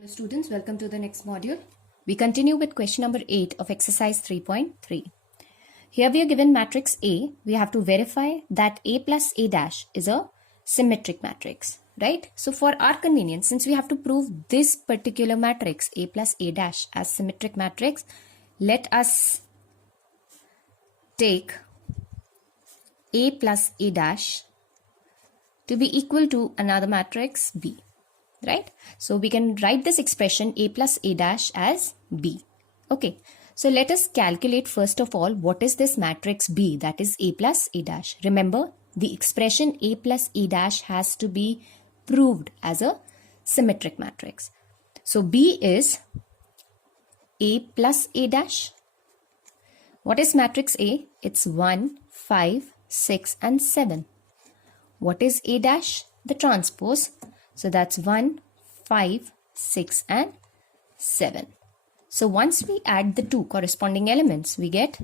Hello students, welcome to the next module. We continue with question number 8 of exercise 3.3. Here we are given matrix A. We have to verify that A plus A dash is a symmetric matrix, right? So for our convenience, since we have to prove this particular matrix A plus A dash as symmetric matrix, let us take A plus A dash to be equal to another matrix B. Right? So we can write this expression A plus A dash as B. Okay. So let us calculate first of all what is this matrix B, that is A plus A dash. Remember, the expression A plus A dash has to be proved as a symmetric matrix. So B is A plus A dash. What is matrix A? It's 1, 5, 6 and 7. What is A dash? The transpose. So that's 1, 5, 6 and 7. So once we add the two corresponding elements, we get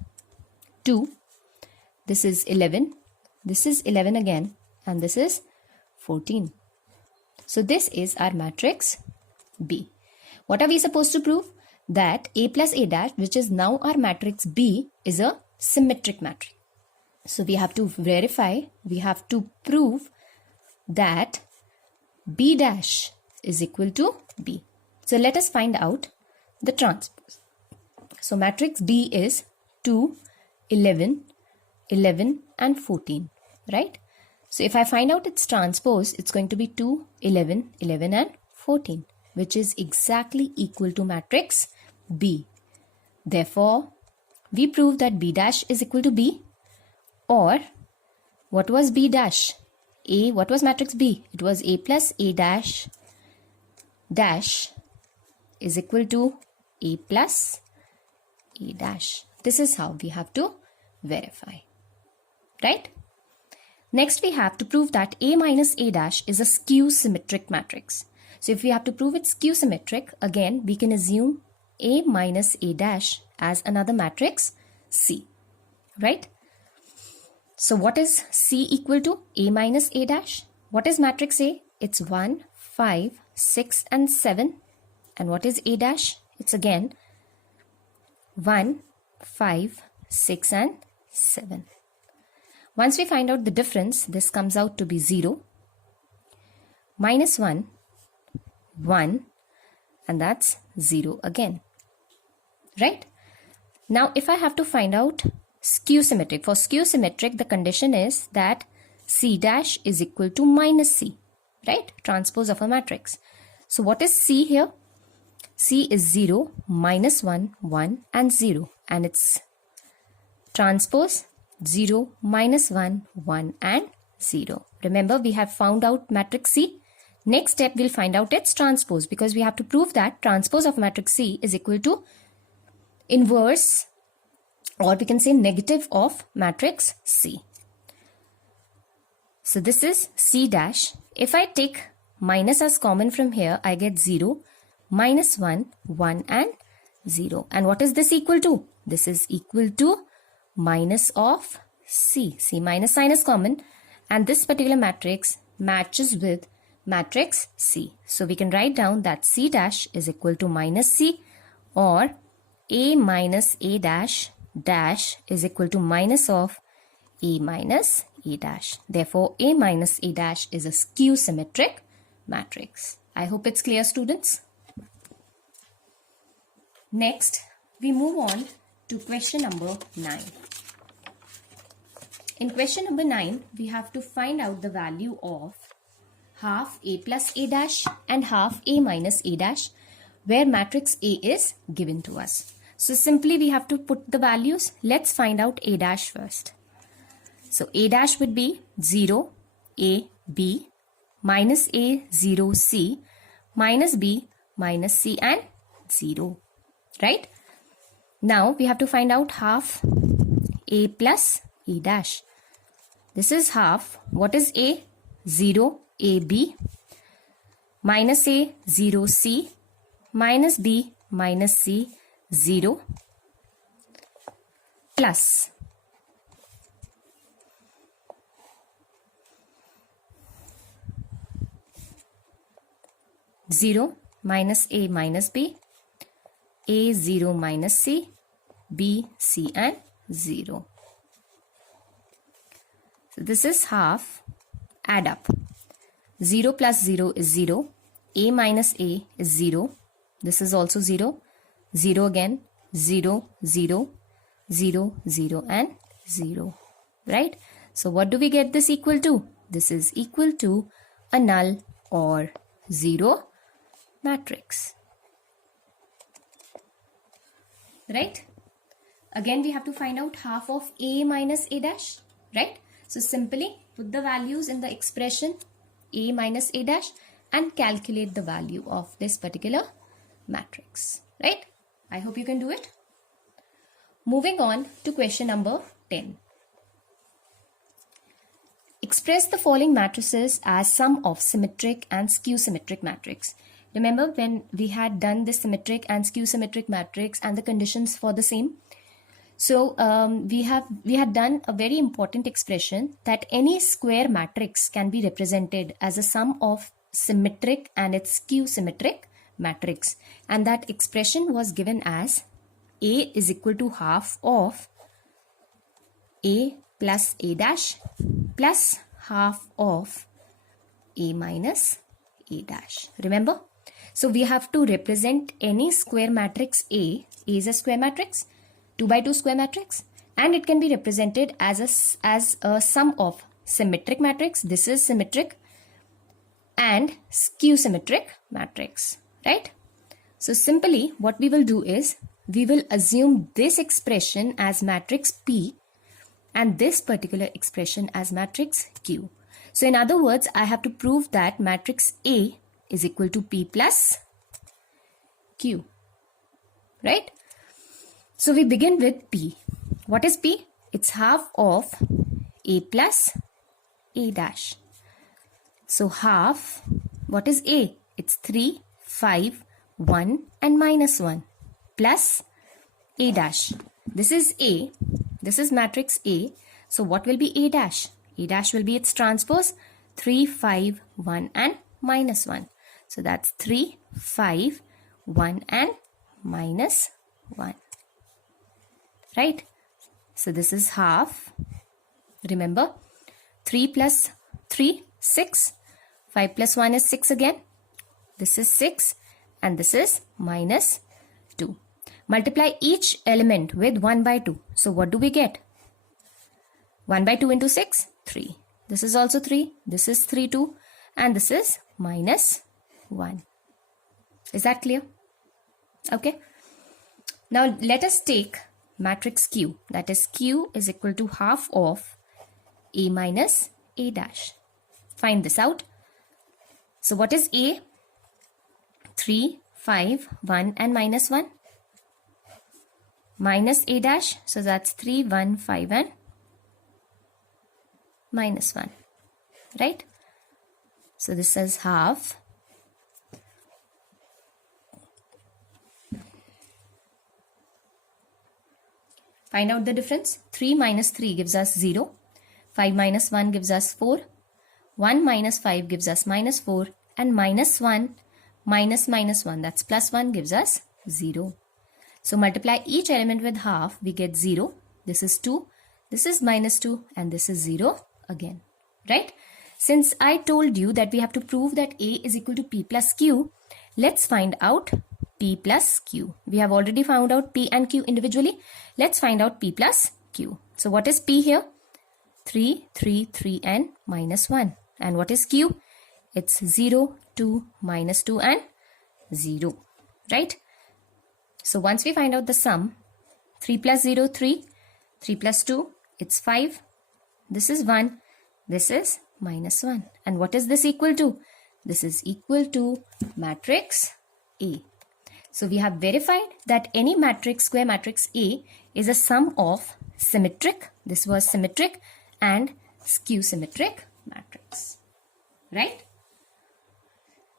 2. This is 11. This is 11 again. And this is 14. So this is our matrix B. What are we supposed to prove? That A plus A dash, which is now our matrix B, is a symmetric matrix. So we have to verify, we have to prove that B dash is equal to B. So let us find out the transpose. So matrix B is 2, 11, 11 and 14, right? So if I find out its transpose, it's going to be 2, 11, 11 and 14, which is exactly equal to matrix B. Therefore, we prove that B dash is equal to B. Or what was B dash? A, what was matrix B? It was A plus A dash dash is equal to A plus A dash. This is how we have to verify, right? Next, we have to prove that A minus A dash is a skew symmetric matrix. So if we have to prove it's skew symmetric, again, we can assume A minus A dash as another matrix C, right? So what is C equal to? A minus A dash. What is matrix A? It's 1, 5, 6 and 7. And what is A dash? It's again 1, 5, 6 and 7. Once we find out the difference, this comes out to be 0, minus 1, 1 and that's 0 again. Right? Now if I have to find out skew symmetric. For skew symmetric, the condition is that C dash is equal to minus C, right? Transpose of a matrix. So what is C here? C is 0, minus 1, 1 and 0. And its transpose 0, minus 1, 1 and 0. Remember, we have found out matrix C. Next step, we'll find out its transpose because we have to prove that transpose of matrix C is equal to inverse, or we can say negative of matrix C. So this is C dash. If I take minus as common from here, I get 0, minus 1, 1 and 0. And what is this equal to? This is equal to minus of C. C minus sign is common. And this particular matrix matches with matrix C. So we can write down that C dash is equal to minus C, or A minus A dash dash is equal to minus of A minus A dash. Therefore, A minus A dash is a skew symmetric matrix. I hope it's clear, students. Next, we move on to question number 9. In question number 9, we have to find out the value of half A plus A dash and half A minus A dash, where matrix A is given to us. So simply we have to put the values. Let's find out A dash first. So A dash would be 0, A, B, minus A, 0, C, minus B, minus C and 0. Right? Now we have to find out half A plus A dash. This is half. What is A? 0, AB, minus A, 0, C, minus B, minus C, 0 plus 0 minus A minus B, A 0 minus C, B, C and 0. So this is half. Add up. 0 plus 0 is 0. A minus A is 0. This is also 0. 0 again. 0, 0, 0, 0 and 0. Right? So what do we get this equal to? This is equal to a null or 0 matrix. Right? Again we have to find out half of A minus A dash. Right? So simply put the values in the expression A minus A dash and calculate the value of this particular matrix. Right? I hope you can do it. Moving on to question number 10. Express the following matrices as sum of symmetric and skew-symmetric matrix. Remember when we had done this symmetric and skew-symmetric matrix and the conditions for the same? So we had done a very important expression that any square matrix can be represented as a sum of symmetric and its skew-symmetric matrix, and that expression was given as A is equal to half of A plus A dash plus half of A minus A dash. Remember? So we have to represent any square matrix A. A is a square matrix, 2 by 2 square matrix, and it can be represented as a sum of symmetric matrix. This is symmetric, and skew symmetric matrix. Right? So simply what we will do is we will assume this expression as matrix P and this particular expression as matrix Q. So in other words, I have to prove that matrix A is equal to P plus Q. Right? So we begin with P. What is P? It's half of A plus A dash. So half, what is A? It's 3, 5, 1 and minus 1 plus A dash. This is A. This is matrix A. So what will be A dash? A dash will be its transpose 3, 5, 1 and minus 1. So that's 3, 5, 1 and minus 1. Right? So this is half. Remember, 3 plus 3, 6. 5 plus 1 is 6 again. This is 6 and this is minus 2. Multiply each element with 1 by 2. So what do we get? 1 by 2 into 6, 3. This is also 3. This is 3, 2. And this is minus 1. Is that clear? Okay. Now let us take matrix Q. That is Q is equal to half of A minus A dash. Find this out. So what is A? 3, 5, 1 and minus 1. Minus A dash. So that's 3, 1, 5 and minus 1. Right? So this is half. Find out the difference. 3 minus 3 gives us 0. 5 minus 1 gives us 4. 1 minus 5 gives us minus 4. And minus 1 minus minus 1, that's plus 1, gives us 0. So multiply each element with half, we get 0. This is 2. This is minus 2. And this is 0 again. Right? Since I told you that we have to prove that A is equal to P plus Q, let's find out P plus Q. We have already found out P and Q individually. Let's find out P plus Q. So what is P here? 3, 3, 3 and minus 1. And what is Q? It's 0, 2, minus 2 and 0. Right? So once we find out the sum, 3 plus 0, 3. 3 plus 2, it's 5. This is 1. This is minus 1. And what is this equal to? This is equal to matrix A. So we have verified that any matrix, square matrix A, is a sum of symmetric, this was symmetric, and skew symmetric matrix. Right?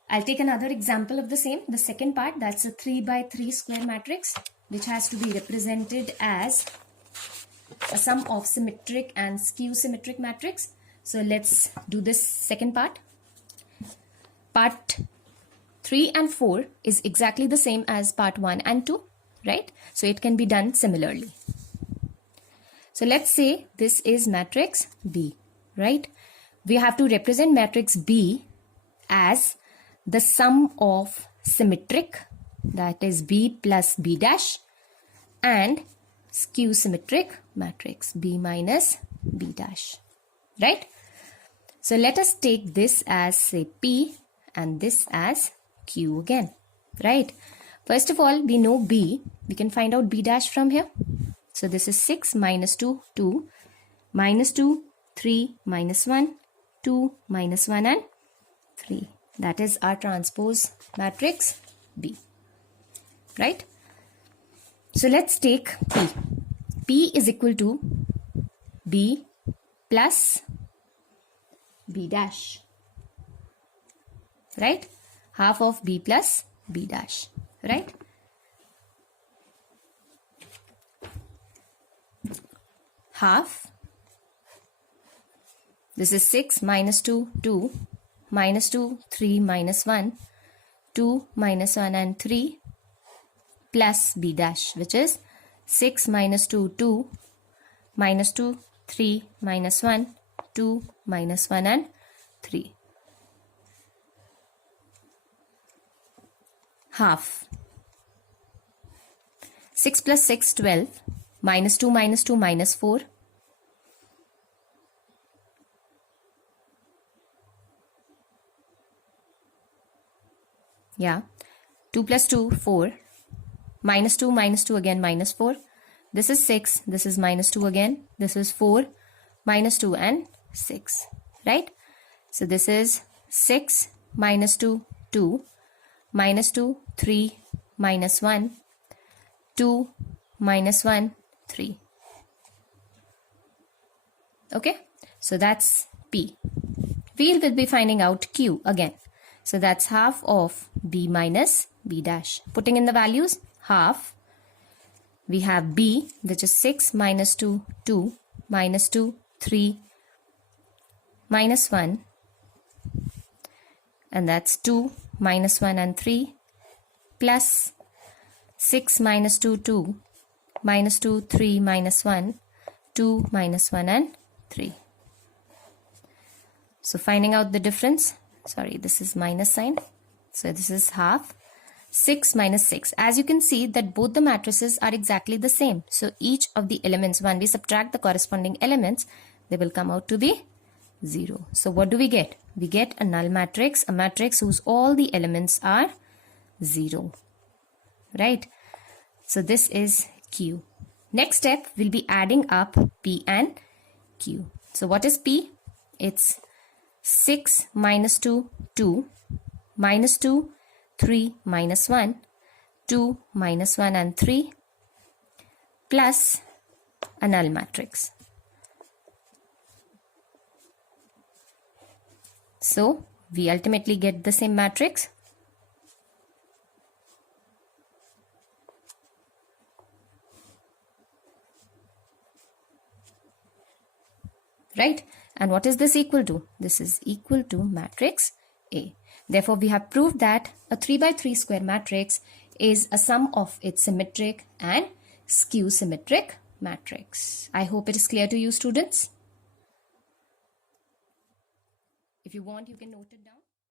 I'll take another example of the same. The second part, that's a 3 by 3 square matrix, which has to be represented as a sum of symmetric and skew symmetric matrix. So let's do this second part. Part 3 and 4 is exactly the same as part 1 and 2, right? So it can be done similarly. So let's say this is matrix B, right? We have to represent matrix B as the sum of symmetric, that is B plus B dash, and skew symmetric matrix B minus B dash, right? So let us take this as say P and this as Q again, right? First of all, we know B. We can find out B dash from here. So this is 6 minus 2, 2, minus 2, 3, minus 1, 2, minus 1 and 3. That is our transpose matrix B, right? So let's take P. P is equal to B plus B dash, right? Half of B plus B dash, right? Half. This is 6 minus 2, 2, minus 2, 3, minus 1, 2, minus 1 and 3, plus B dash, which is 6 minus 2, 2, minus 2, 3, minus 1, 2, minus 1 and 3. Half. 6 plus 6, 12, minus 2, minus 2, minus 4. Yeah. 2 plus 2, 4. Minus 2 again, minus 4. This is 6. This is minus 2 again. This is 4, minus 2 and 6. Right? So this is 6, minus 2, 2. Minus 2, 3, minus 1. 2, minus 1, 3. Okay? So that's P. We will be finding out Q again. So that's half of B minus B dash. Putting in the values, half. We have B, which is 6 minus 2, 2, minus 2, 3, minus 1. And that's 2, minus 1 and 3, plus 6 minus 2, 2, minus 2, 3, minus 1, 2, minus 1 and 3. So finding out the difference, sorry, this is minus sign. So this is half. 6 minus 6. As you can see that both the matrices are exactly the same. So each of the elements, when we subtract the corresponding elements, they will come out to be 0. So what do we get? We get a null matrix, a matrix whose all the elements are 0. Right? So this is Q. Next step will be adding up P and Q. So what is P? It's 6 minus 2, 2, minus 2, 3, minus 1, 2, minus 1 and 3, plus a null matrix. So we ultimately get the same matrix. Right? And what is this equal to? This is equal to matrix A. Therefore, we have proved that a 3 by 3 square matrix is a sum of its symmetric and skew symmetric matrix. I hope it is clear to you, students. If you want, you can note it down.